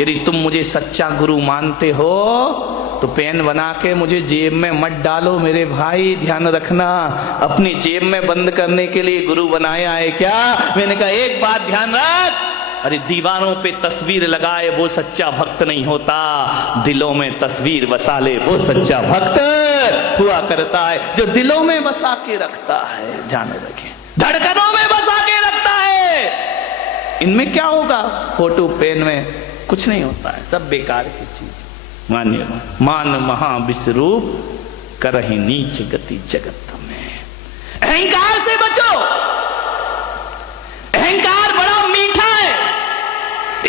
यदि तुम मुझे सच्चा गुरु मानते हो तो पेन बना के मुझे जेब में मत डालो मेरे भाई, ध्यान रखना। अपनी जेब में बंद करने के लिए गुरु बनाया है क्या? मैंने कहा एक बात ध्यान रख, अरे दीवारों पे तस्वीर लगाए वो सच्चा भक्त नहीं होता, दिलों में तस्वीर बसा ले वो सच्चा भक्त हुआ करता है, जो दिलों में बसा के रखता है। ध्यान रखें, धड़कनों में बसा के रखता है। इनमें क्या होगा? फोटो पेन में कुछ नहीं होता है, सब बेकार की चीज। मान्य मान महा विश्वरूप करहि नीच गति जगत में। अहंकार से बचो। अहंकार बड़ा मीठा है।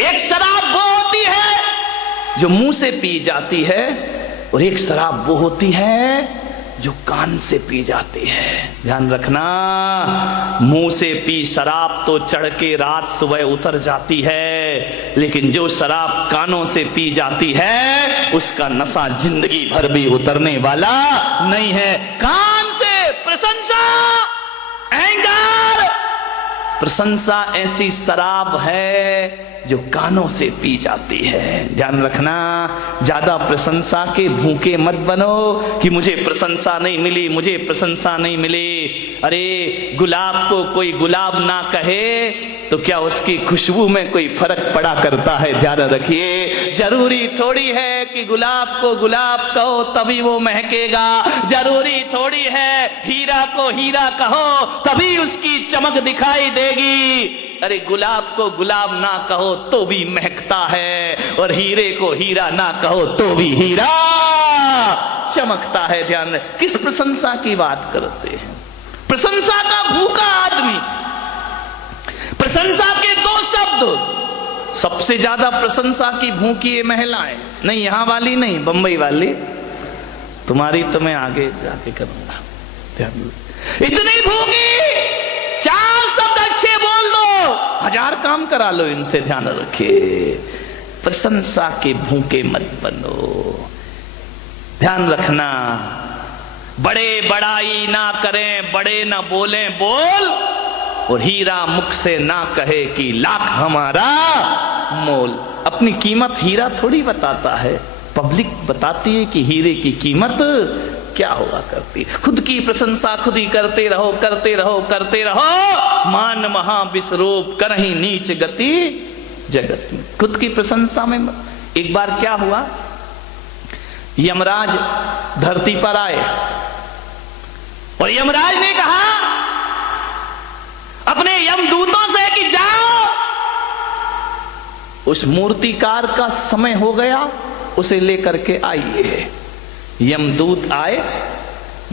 एक शराब वो होती है जो मुंह से पी जाती है, और एक शराब वो होती है जो कान से पी जाती है। ध्यान रखना, मुंह से पी शराब तो चढ़ के रात सुबह उतर जाती है, लेकिन जो शराब कानों से पी जाती है उसका नशा जिंदगी भर भी उतरने वाला नहीं है। कान से प्रशंसा, अहंकार, प्रशंसा ऐसी शराब है जो कानों से पी जाती है। ध्यान रखना, ज्यादा प्रशंसा के भूखे मत बनो कि मुझे प्रशंसा नहीं मिली, मुझे प्रशंसा नहीं मिली। अरे गुलाब को कोई गुलाब ना कहे तो क्या उसकी खुशबू में कोई फर्क पड़ा करता है? ध्यान रखिए, जरूरी थोड़ी है कि गुलाब को गुलाब कहो तभी वो महकेगा, जरूरी थोड़ी है हीरा को हीरा कहो तभी उसकी चमक दिखाई देगी। अरे गुलाब को गुलाब ना कहो तो भी महकता है, और हीरे को हीरा ना कहो तो भी हीरा चमकता है। ध्यान रहे, किस प्रशंसा की बात करते हैं? प्रशंसा का भूखा आदमी। प्रशंसा के दो शब्द, सबसे ज्यादा प्रशंसा की भूखी ये महिलाएं, नहीं यहां वाली नहीं, बंबई वाली, तुम्हारी तो मैं आगे जाके करूंगा। इतनी भूखी, चार शब्द अच्छे बोल दो, 1000 काम करा लो इनसे। ध्यान रखिए, प्रशंसा के भूखे मत बनो। ध्यान रखना, बड़े बड़ाई ना करें, बड़े ना बोलें बोल, और हीरा मुख से ना कहे कि लाख हमारा मोल। अपनी कीमत हीरा थोड़ी बताता है, पब्लिक बताती है कि हीरे की कीमत क्या हुआ करती। खुद की प्रशंसा खुद ही करते रहो, करते रहो, करते रहो। मान महा विश्वरूप करहि नीच गति जगत में। खुद की प्रशंसा में। एक बार क्या हुआ, यमराज धरती पर आए और यमराज ने कहा अपने यमदूतों से कि जाओ, उस मूर्तिकार का समय हो गया, उसे लेकर के आइए। यमदूत आए,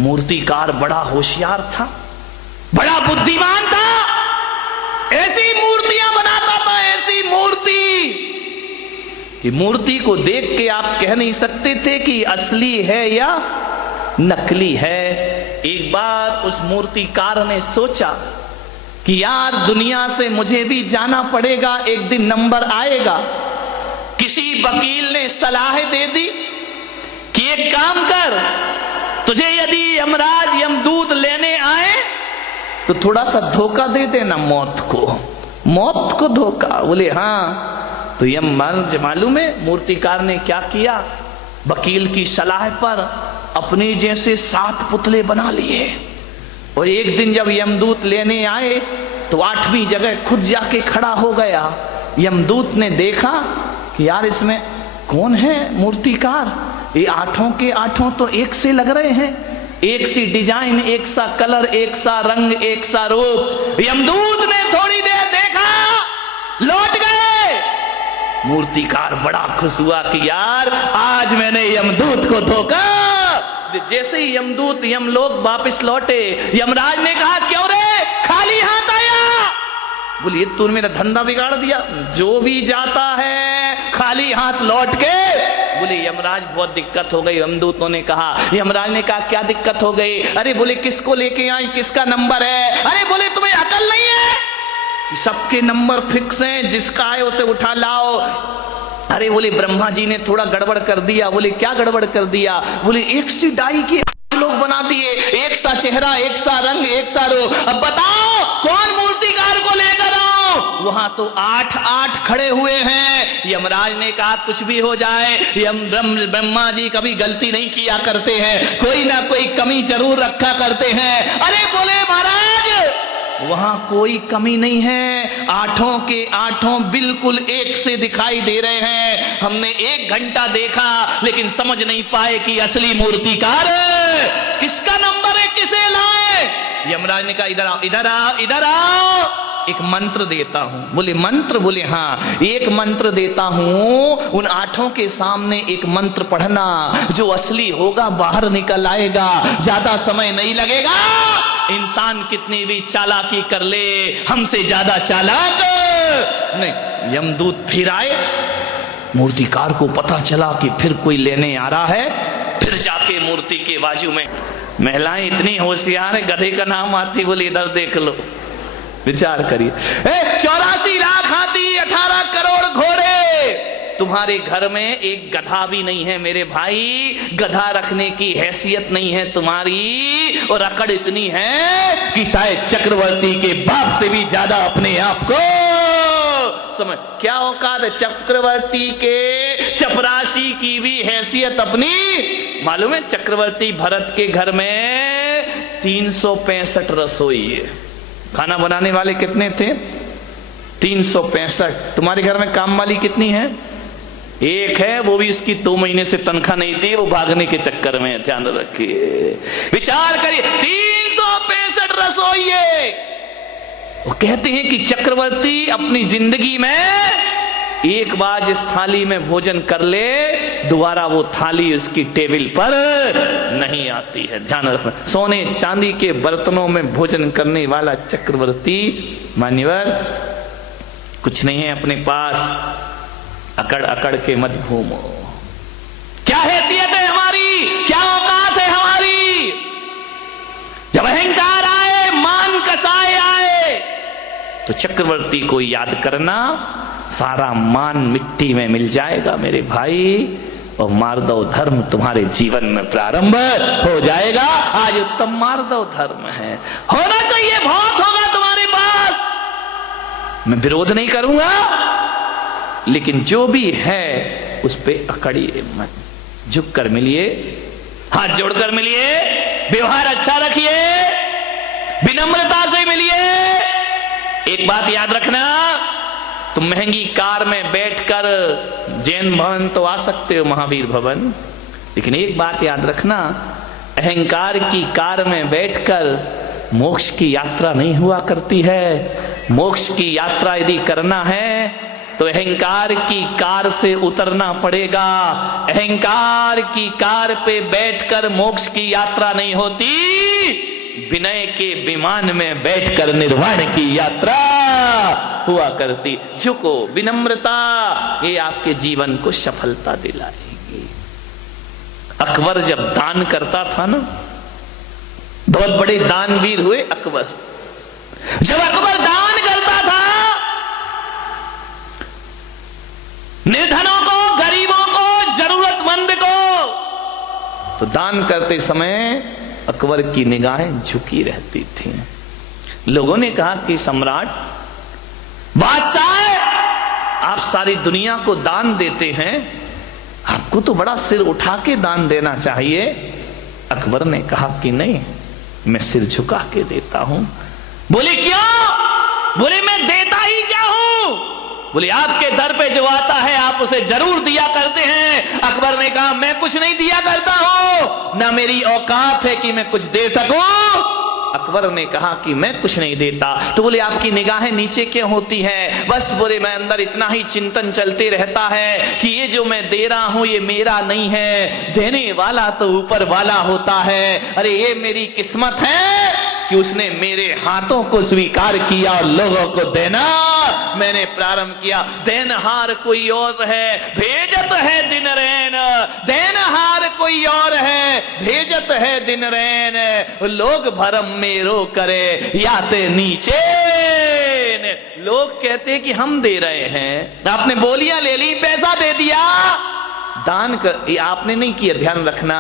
मूर्तिकार बड़ा होशियार था, बड़ा बुद्धिमान था, ऐसी मूर्तियां बनाता था, ऐसी मूर्ति कि मूर्ति को देख के आप कह नहीं सकते थे कि असली है या नकली है। एक बार उस मूर्तिकार ने सोचा कि यार दुनिया से मुझे भी जाना पड़ेगा, एक दिन नंबर आएगा। किसी वकील ने सलाह दे दी कि एक काम कर, तुझे यदि यमराज यमदूत लेने आए तो थोड़ा सा धोखा दे देना, मौत को धोखा। बोले हाँ। तो यमराज मालूम है मूर्तिकार ने क्या किया? वकील की सलाह पर अपने जैसे 7 पुतले बना लिए, और एक दिन जब यमदूत लेने आए तो 8वीं जगह खुद जाके खड़ा हो गया। यमदूत ने देखा कि यार इसमें कौन है मूर्तिकार, ये 8 के 8 तो एक से लग रहे हैं, एक सी डिजाइन, एक सा कलर, एक सा रंग, एक सा रूप। यमदूत ने थोड़ी देर देखा, लौट गए। मूर्तिकार बड़ा खुश हुआ कि यार आज मैंने यमदूत को धोखा। जैसे ही यमदूत यमलोक वापस लौटे, यमराज ने कहा क्यों रे खाली हाथ आया? बोलिए तूने मेरा धंधा बिगाड़ दिया, जो भी जाता है खाली हाथ लौट के। बोले यमराज बहुत दिक्कत हो गई। यमदूतों ने कहा, यमराज ने कहा क्या दिक्कत हो गई? अरे बोले किसको लेके आए, किसका नंबर है? अरे बोले तुम्हें अकल नहीं है? सबके नंबर फिक्स हैं, जिसका है उसे उठा लाओ। अरे बोले ब्रह्मा जी ने थोड़ा गड़बड़ कर दिया। बोले क्या गड़बड़ कर दिया? बोले एक सी डाई के लोग बना दिए, एक सा चेहरा, एक सा रंग, एक सा रूप। अब बताओ कौन मूर्तिकार को लेकर आओ? वहां तो 8 खड़े हुए हैं। यमराज ने कहा कुछ भी हो जाए, ब्रह्मा जी कभी गलती नहीं किया करते हैं, कोई ना कोई कमी जरूर रखा करते हैं। अरे बोले महाराज वहां कोई कमी नहीं है, 8 के 8 बिल्कुल एक से दिखाई दे रहे हैं। हमने 1 घंटा देखा लेकिन समझ नहीं पाए कि असली मूर्तिकार किसका नंबर है, किसे लाए। यमराज ने कहा इधर आओ, इधर आओ, इधर आओ, एक मंत्र देता हूं। बोले मंत्र? बोले हाँ, एक मंत्र देता हूं, उन 8 के सामने एक मंत्र पढ़ना, जो असली होगा बाहर निकल आएगा, ज्यादा समय नहीं लगेगा। इंसान कितनी भी चालाकी कर ले, हमसे ज्यादा चालाक नहीं। यमदूत फिर आए, मूर्तिकार को पता चला कि फिर कोई लेने आ रहा है। फिर जाके मूर्ति के बाजू में, महिलाएं इतनी होशियार है, गधे का नाम आती, बोले इधर देख लो, विचार करिए, 84 लाख हाथी, 18 करोड़ घोड़े, तुम्हारे घर में एक गधा भी नहीं है मेरे भाई, गधा रखने की हैसियत नहीं है तुम्हारी, और अकड़ इतनी है कि शायद चक्रवर्ती के बाप से भी ज्यादा अपने आप को समझ। क्या औकात है चक्रवर्ती के, चपरासी की भी हैसियत अपनी। मालूम है चक्रवर्ती भरत के घर में 365 रसोई है, खाना बनाने वाले कितने थे? 365। तुम्हारे घर में काम वाली कितनी है? एक है, वो भी इसकी 2 महीने से तनख्वाह नहीं थी, वो भागने के चक्कर में। ध्यान रखिए, विचार करिए, 365 रसोई है। वो कहते हैं कि चक्रवर्ती अपनी जिंदगी में एक बार जिस थाली में भोजन कर ले, दोबारा वो थाली उसकी टेबल पर नहीं आती है। ध्यान रखना, सोने चांदी के बर्तनों में भोजन करने वाला चक्रवर्ती मान्यवर कुछ नहीं है अपने पास, अकड़ अकड़ के मत घूमो। क्या हैसियत है हमारी, क्या औकात है हमारी। जब अहंकार आए, मान कसाए आए, तो चक्रवर्ती को याद करना, सारा मान मिट्टी में मिल जाएगा मेरे भाई, और मार्दव धर्म तुम्हारे जीवन में प्रारंभ हो जाएगा। आज उत्तम मार्दव धर्म है, होना चाहिए, बहुत होगा तुम्हारे पास, मैं विरोध नहीं करूंगा, लेकिन जो भी है उस पे अकड़िए मत, झुक कर मिलिए, हाथ जोड़कर मिलिए, व्यवहार अच्छा रखिए, विनम्रता से मिलिए। एक बात याद रखना, तुम महंगी कार में बैठकर जैन भवन तो आ सकते हो, महावीर भवन, लेकिन एक बात याद रखना, अहंकार की कार में बैठकर मोक्ष की यात्रा नहीं हुआ करती है। मोक्ष की यात्रा यदि करना है तो अहंकार की कार से उतरना पड़ेगा। अहंकार की कार पे बैठकर मोक्ष की यात्रा नहीं होती, विनय के विमान में बैठकर निर्वाण की यात्रा हुआ करती। झुको, विनम्रता, ये आपके जीवन को सफलता दिलाएगी। अकबर जब दान करता था ना, बहुत बड़े दानवीर हुए अकबर। जब अकबर दान करता था, निर्धनों को, गरीबों को, जरूरतमंद को, तो दान करते समय अकबर की निगाहें झुकी रहती थी। लोगों ने कहा कि सम्राट, बादशाह, आप सारी दुनिया को दान देते हैं, आपको तो बड़ा सिर उठा के दान देना चाहिए। अकबर ने कहा कि नहीं, मैं सिर झुका के देता हूं। बोले क्यों? बोले मैं देता ही क्या हूं? बोले आपके दर पे जो आता है आप उसे जरूर दिया करते हैं। अकबर ने कहा मैं कुछ नहीं दिया करता हूं, ना मेरी औकात है कि मैं कुछ दे सकूं। अकबर ने कहा कि मैं कुछ नहीं देता। तो बोले आपकी निगाहें नीचे क्यों होती हैं? बस बोले मैं अंदर इतना ही चिंतन चलते रहता है कि ये जो मैं दे रहा हूं ये मेरा नहीं है, देने वाला तो ऊपर वाला होता है। अरे ये मेरी किस्मत है कि उसने मेरे हाथों को स्वीकार किया और लोगों को देना मैंने प्रारंभ किया। देनहार कोई और है, भेजत है दिन रैन। देनहार कोई और है, भेजत है दिन रैन। लोग भरम मेरो करे, याते नीचे। लोग कहते कि हम दे रहे हैं, आपने बोलियां ले ली, पैसा दे दिया, दान कर, ये आपने नहीं किया, ध्यान रखना।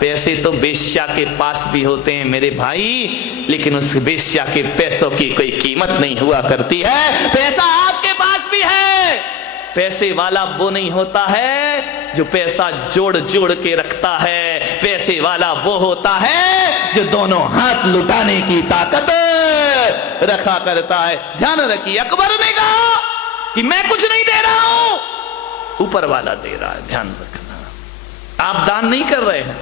पैसे तो वेश्या के पास भी होते हैं मेरे भाई, लेकिन उस वेश्या के पैसों की कोई कीमत नहीं हुआ करती है। पैसा आपके पास भी है। पैसे वाला वो नहीं होता है जो पैसा जोड़ जोड़ के रखता है, पैसे वाला वो होता है जो दोनों हाथ लुटाने की ताकत रखा करता है। ध्यान रखिए, अकबर ने कहा कि मैं कुछ नहीं दे रहा हूं, ऊपर वाला दे रहा है। ध्यान रखना, आप दान नहीं कर रहे हैं।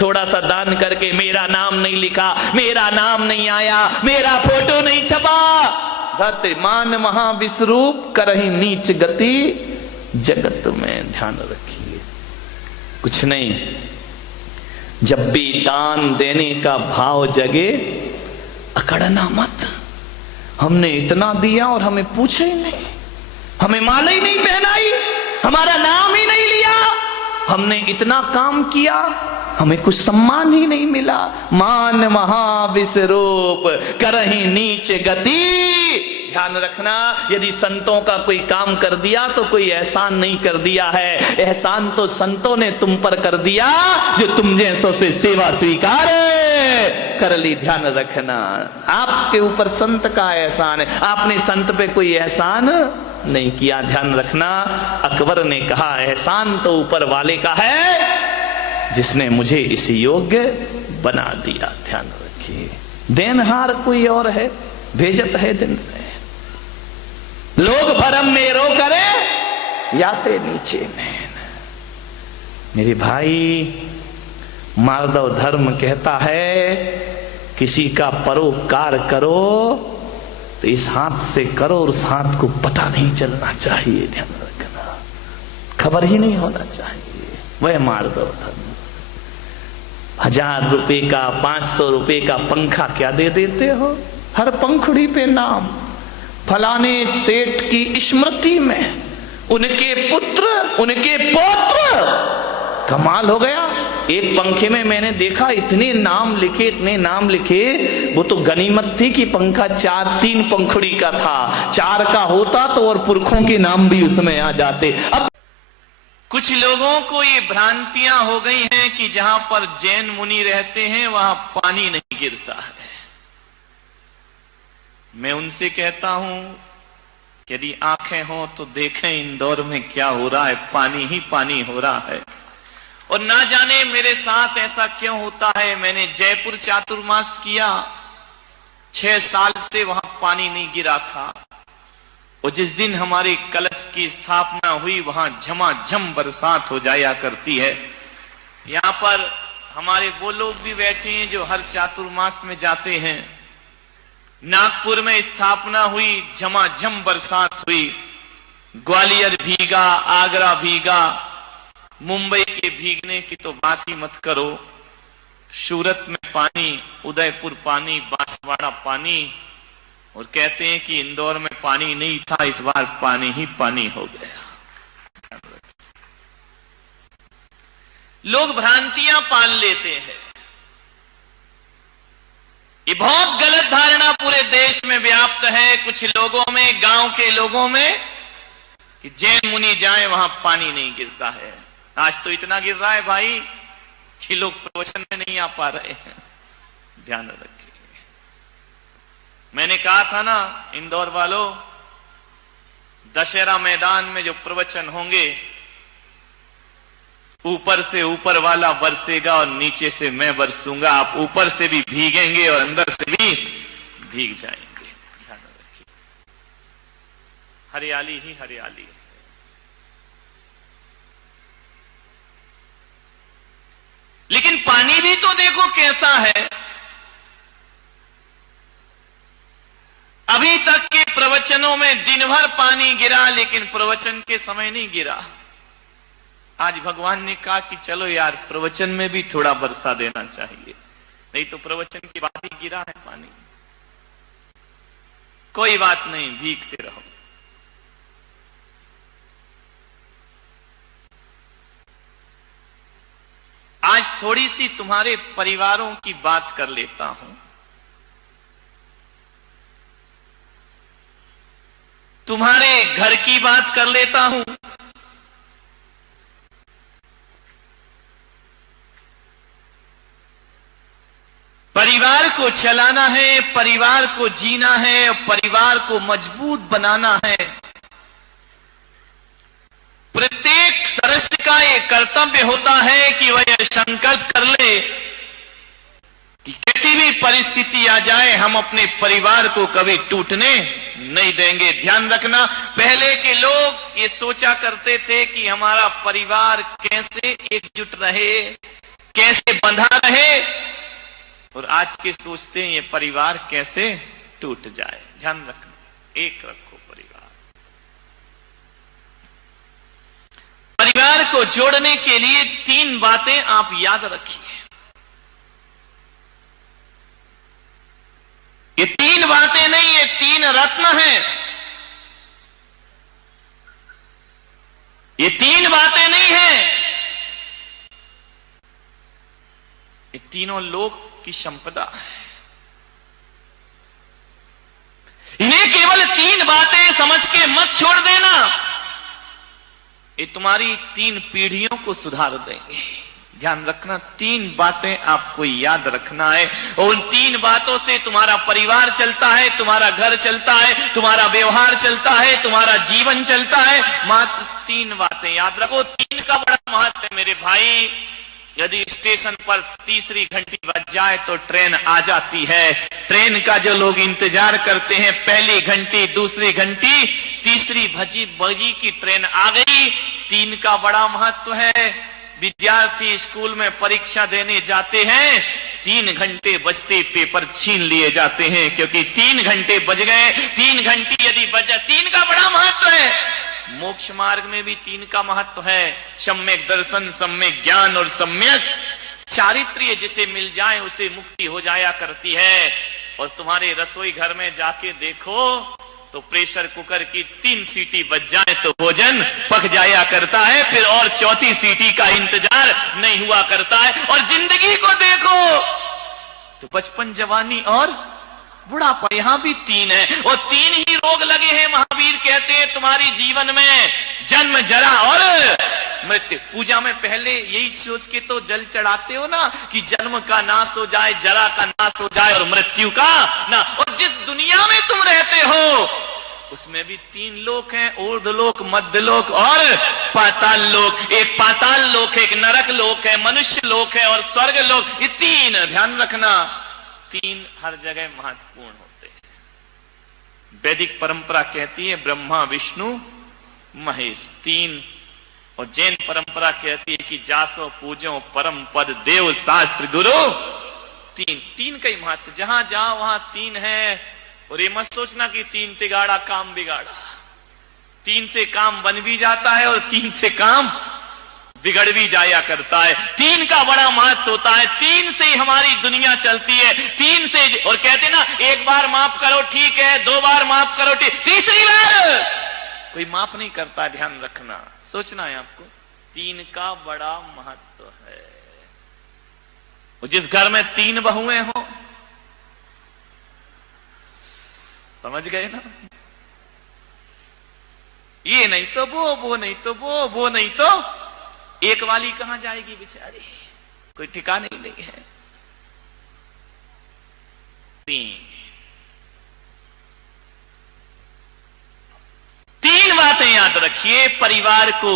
थोड़ा सा दान करके मेरा नाम नहीं लिखा, मेरा नाम नहीं आया, मेरा फोटो नहीं छपा, धरते मान महाविश्वरूप करही नीच गति जगत में। ध्यान रखिए, कुछ नहीं, जब भी दान देने का भाव जगे अकड़ना मत। हमने इतना दिया और हमें पूछे ही नहीं, हमें माला ही नहीं पहनाई, हमारा नाम ही नहीं लिया, हमने इतना काम किया, हमें कुछ सम्मान ही नहीं मिला। मान महाविश्वरूप करही नीच गति। ध्यान रखना, यदि संतों का कोई काम कर दिया तो कोई एहसान नहीं कर दिया है, एहसान तो संतों ने तुम पर कर दिया जो तुम जैसों से सेवा स्वीकार कर ली। ध्यान रखना, आपके ऊपर संत का एहसान है, आपने संत पे कोई एहसान नहीं किया। ध्यान रखना, अकबर ने कहा एहसान तो ऊपर वाले का है जिसने मुझे इस योग्य बना दिया। ध्यान रखिए, देनहार कोई और है, भेजत है दिन में। लोग भरम में रो करे याते नीचे नैन। मेरे भाई, माधव धर्म कहता है किसी का परोपकार करो तो इस हाथ से करो और उस हाथ को पता नहीं चलना चाहिए। ध्यान रखना, खबर ही नहीं होना चाहिए। वह माधव धर्म। 1000 रुपए का, 500 रुपए का पंखा क्या दे देते हो, हर पंखुड़ी पे नाम, फलाने सेठ की स्मृति में, उनके पुत्र, उनके पौत्र। कमाल हो गया। एक पंखे में मैंने देखा इतने नाम लिखे, इतने नाम लिखे। वो तो गनीमत थी कि पंखा 3 पंखुड़ी का था, 4 का होता तो और पुरखों के नाम भी उसमें आ जाते। अब कुछ लोगों को ये भ्रांतियां हो गई हैं कि जहां पर जैन मुनि रहते हैं वहां पानी नहीं गिरता है। मैं उनसे कहता हूं कि यदि आंखें हो तो देखें इंदौर में क्या हो रहा है, पानी ही पानी हो रहा है। और ना जाने मेरे साथ ऐसा क्यों होता है। मैंने जयपुर चातुर्मास किया, 6 साल से वहां पानी नहीं गिरा था। और जिस दिन हमारे कलश की स्थापना हुई वहां झमाझम बरसात हो जाया करती है। यहां पर हमारे वो लोग भी बैठे हैं जो हर चातुर्मास में जाते हैं। नागपुर में स्थापना हुई, झमाझम बरसात हुई, ग्वालियर भीगा, आगरा भीगा, मुंबई के भीगने की तो बात ही मत करो। सूरत में पानी, उदयपुर पानी, बांसवाड़ा पानी, और कहते हैं कि इंदौर में पानी नहीं था, इस बार पानी ही पानी हो गया। लोग भ्रांतियां पाल लेते हैं। ये बहुत गलत धारणा पूरे देश में व्याप्त है, कुछ लोगों में, गांव के लोगों में, कि जैन मुनि जाए वहां पानी नहीं गिरता है। आज तो इतना गिर रहा है भाई कि लोग प्रवचन में नहीं आ पा रहे हैं। ध्यान रखिए, मैंने कहा था ना इंदौर वालों, दशहरा मैदान में जो प्रवचन होंगे, ऊपर से ऊपर वाला बरसेगा और नीचे से मैं बरसूंगा। आप ऊपर से भी भीगेंगे और अंदर से भी भीग जाएंगे। ध्यान रखिए, हरियाली ही हरियाली है। लेकिन पानी भी तो देखो कैसा है। अभी तक के प्रवचनों में दिन भर पानी गिरा, लेकिन प्रवचन के समय नहीं गिरा। आज भगवान ने कहा कि चलो यार, प्रवचन में भी थोड़ा बरसा देना चाहिए, नहीं तो प्रवचन के बाद ही गिरा है पानी। कोई बात नहीं, भीगते रहो। आज थोड़ी सी तुम्हारे परिवारों की बात कर लेता हूं। तुम्हारे घर की बात कर लेता हूं। परिवार को चलाना है, परिवार को जीना है, परिवार को मजबूत बनाना है। प्रत्येक सदस्य का यह कर्तव्य होता है कि वह यह संकल्प कर ले कि किसी भी परिस्थिति आ जाए हम अपने परिवार को कभी टूटने नहीं देंगे। ध्यान रखना, पहले के लोग ये सोचा करते थे कि हमारा परिवार कैसे एकजुट रहे, कैसे बंधा रहे, और आज के सोचते हैं ये परिवार कैसे टूट जाए। ध्यान रखना, एक रखो परिवार। परिवार को जोड़ने के लिए 3 बातें आप याद रखिए। ये 3 बातें नहीं, ये 3 रत्न हैं। ये 3 बातें नहीं हैं, ये तीनों लोग की संपदा है। इन्हें केवल 3 बातें समझ के मत छोड़ देना, ये तुम्हारी 3 पीढ़ियों को सुधार देंगे। ध्यान रखना, 3 बातें आपको याद रखना है, और उन 3 बातों से तुम्हारा परिवार चलता है, तुम्हारा घर चलता है, तुम्हारा व्यवहार चलता है, तुम्हारा जीवन चलता है। मात्र 3 बातें याद रखो। 3 का बड़ा महत्व है मेरे भाई। यदि स्टेशन पर तीसरी घंटी बज जाए तो ट्रेन आ जाती है। ट्रेन का जो लोग इंतजार करते हैं, पहली घंटी, दूसरी घंटी, तीसरी बजी की ट्रेन आ गई। 3 का बड़ा महत्व है। विद्यार्थी स्कूल में परीक्षा देने जाते हैं, 3 घंटे बजते पेपर छीन लिए जाते हैं, क्योंकि 3 घंटे बज गए। 3 घंटी यदि बजा, 3 का बड़ा महत्व है। मोक्ष मार्ग में भी 3 का महत्व है। सम्यक दर्शन, सम्यक ज्ञान और सम्यक चारित्र्य जिसे मिल जाए उसे मुक्ति हो जाया करती है। और तुम्हारे रसोई घर में जाके देखो तो प्रेशर कुकर की 3 सीटी बज जाए तो भोजन पक जाया करता है, फिर और 4थी सीटी का इंतजार नहीं हुआ करता है। और जिंदगी को देखो तो बचपन, जवानी और बुढ़ापा, यहां भी 3 है, और 3 ही रोग लगे हैं। महावीर कहते हैं तुम्हारी जीवन में जन्म, जरा और मृत्यु। पूजा में पहले यही सोच के तो जल चढ़ाते हो ना कि जन्म का नाश हो जाए, जरा का नाश हो जाए और मृत्यु का ना। और जिस दुनिया में तुम रहते हो उसमें भी 3 लोक हैं, ऊर्ध्वलोक, मध्यलोक और पाताल लोक। एक पाताल लोक है, एक नरक लोक है, मनुष्य लोक है और स्वर्ग लोक। ये 3 ध्यान रखना, 3 हर जगह महत्वपूर्ण होते हैं। वैदिक परंपरा कहती है ब्रह्मा, विष्णु, महेश 3, और जैन परंपरा कहती है कि जासो पूजो परम पद देव शास्त्र गुरु 3 का ही महत्व। जहां जाओ वहां 3 है। और ये मत सोचना कि 3 तिगाड़ा काम बिगाड़ा। 3 से काम बन भी जाता है और 3 से काम बिगड़ भी जाया करता है। 3 का बड़ा महत्व होता है। 3 से ही हमारी दुनिया चलती है। 3 से, और कहते ना 1 बार माफ करो ठीक है, 2 बार माफ करो ठीक, तीसरी बार कोई माफ नहीं करता। ध्यान रखना, सोचना है आपको, 3 का बड़ा महत्व है। और जिस घर में 3 बहुएं हो, समझ गए ना, ये नहीं तो वो नहीं तो वो नहीं तो एक वाली कहां जाएगी बेचारी, कोई ठिकाने ही नहीं है। 3 बातें याद रखिए परिवार को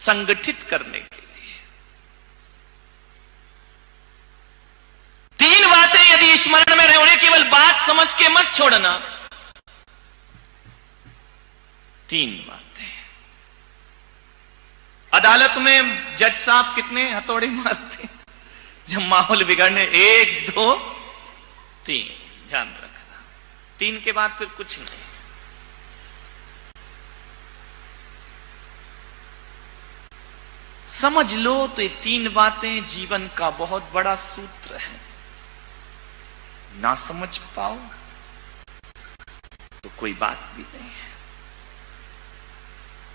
संगठित करने के लिए। 3 बातें यदि स्मरण में रहे, उन्हें केवल बात समझ के मत छोड़ना। 3 बातें। अदालत में जज साहब कितने हथौड़े मारते जब माहौल बिगड़ने, 1 2 3, ध्यान रखना। 3 के बाद फिर कुछ नहीं। समझ लो तो ये 3 बातें जीवन का बहुत बड़ा सूत्र है। ना समझ पाओ तो कोई बात भी नहीं है।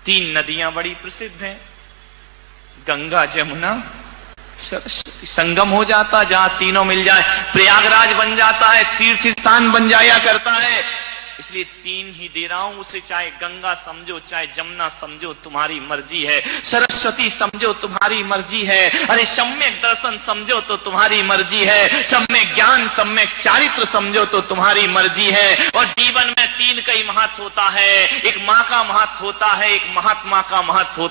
3 नदियां बड़ी प्रसिद्ध हैं, गंगा, जमुना, सरस्वती। संगम हो जाता जहां तीनों मिल जाए, प्रयागराज बन जाता है, तीर्थ स्थान बन जाया करता है। इसलिए 3 ही दे रहा हूं, उसे चाहे गंगा समझो, चाहे जमुना समझो, तुम्हारी मर्जी है। सरस्वती समझो, तुम्हारी मर्जी है। अरे सम्यक दर्शन समझो तो तुम्हारी मर्जी है। सम्यक ज्ञान, सम्यक चारित्र समझो तो तुम्हारी मर्जी है। और जीवन में 3 का ही महत्व होता है। एक माँ का महत्व होता है, एक महात्मा का महत्व होता